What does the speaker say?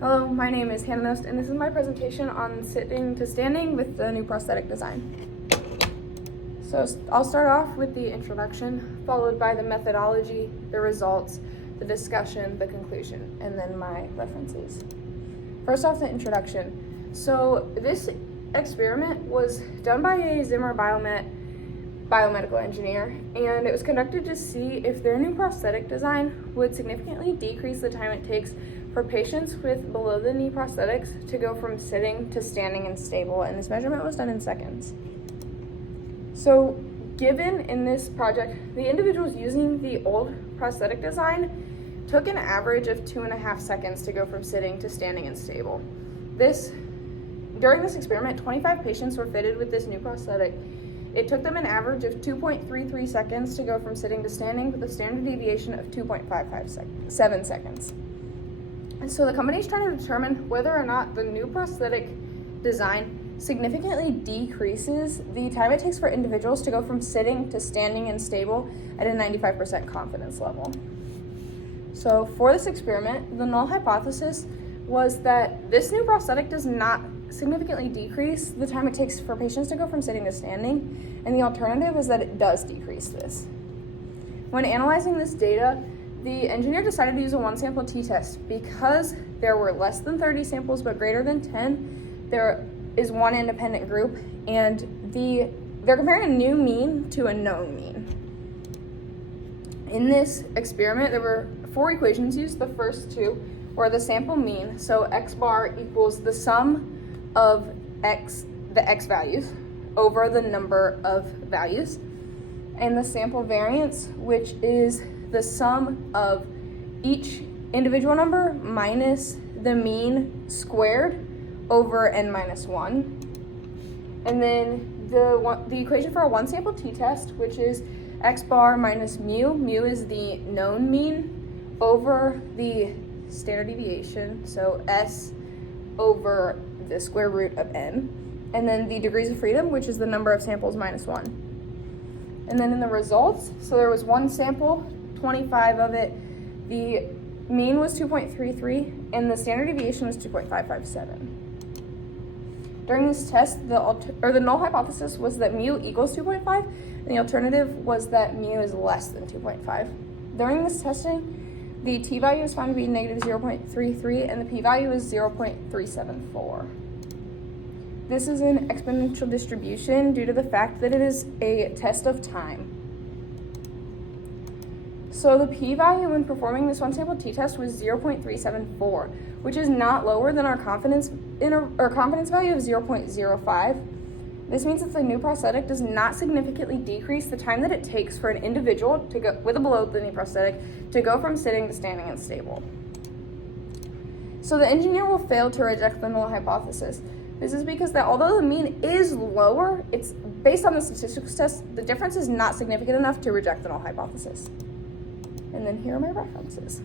Hello, my name is Hannah Nost, and this is my presentation on sitting to standing with the new prosthetic design. So I'll start off with the introduction, followed by the methodology, the results, the discussion, the conclusion, and then my references. First off, the introduction. So this experiment was done by a Zimmer biomedical engineer, and it was conducted to see if their new prosthetic design would significantly decrease the time it takes for patients with below-the-knee prosthetics to go from sitting to standing and stable, and this measurement was done in seconds. So given in this project, the individuals using the old prosthetic design took an average of 2.5 seconds to go from sitting to standing and stable. During this experiment, 25 patients were fitted with this new prosthetic. It took them an average of 2.33 seconds to go from sitting to standing, with a standard deviation of 2.7 seconds. And so the company is trying to determine whether or not the new prosthetic design significantly decreases the time it takes for individuals to go from sitting to standing and stable at a 95% confidence level. So for this experiment, the null hypothesis was that this new prosthetic does not significantly decrease the time it takes for patients to go from sitting to standing, and the alternative is that it does decrease this. When analyzing this data, the engineer decided to use a one-sample t-test. Because there were less than 30 samples but greater than 10, there is one independent group, and they're comparing a new mean to a known mean. In this experiment, there were 4 equations used. The first 2 were the sample mean, so x bar equals the sum of the x values over the number of values, and the sample variance, which is the sum of each individual number minus the mean squared over n minus 1. And then the equation for a one sample t-test, which is x bar minus mu. Mu is the known mean over the standard deviation, so s over the square root of n, and then the degrees of freedom, which is the number of samples minus 1. And then in the results, so there was one sample, 25 of it, the mean was 2.33, and the standard deviation was 2.557. During this test, the null hypothesis was that mu equals 2.5, and the alternative was that mu is less than 2.5. During this testing, the t-value was found to be negative 0.33, and the p-value is 0.374. This is an exponential distribution due to the fact that it is a test of time. So the p-value when performing this one-sample t-test was 0.374, which is not lower than our confidence value of 0.05. This means that the new prosthetic does not significantly decrease the time that it takes for an individual to go with a below-the-knee prosthetic to go from sitting to standing and stable. So the engineer will fail to reject the null hypothesis. This is because that although the mean is lower, it's based on the statistics test, the difference is not significant enough to reject the null hypothesis. And then here are my references.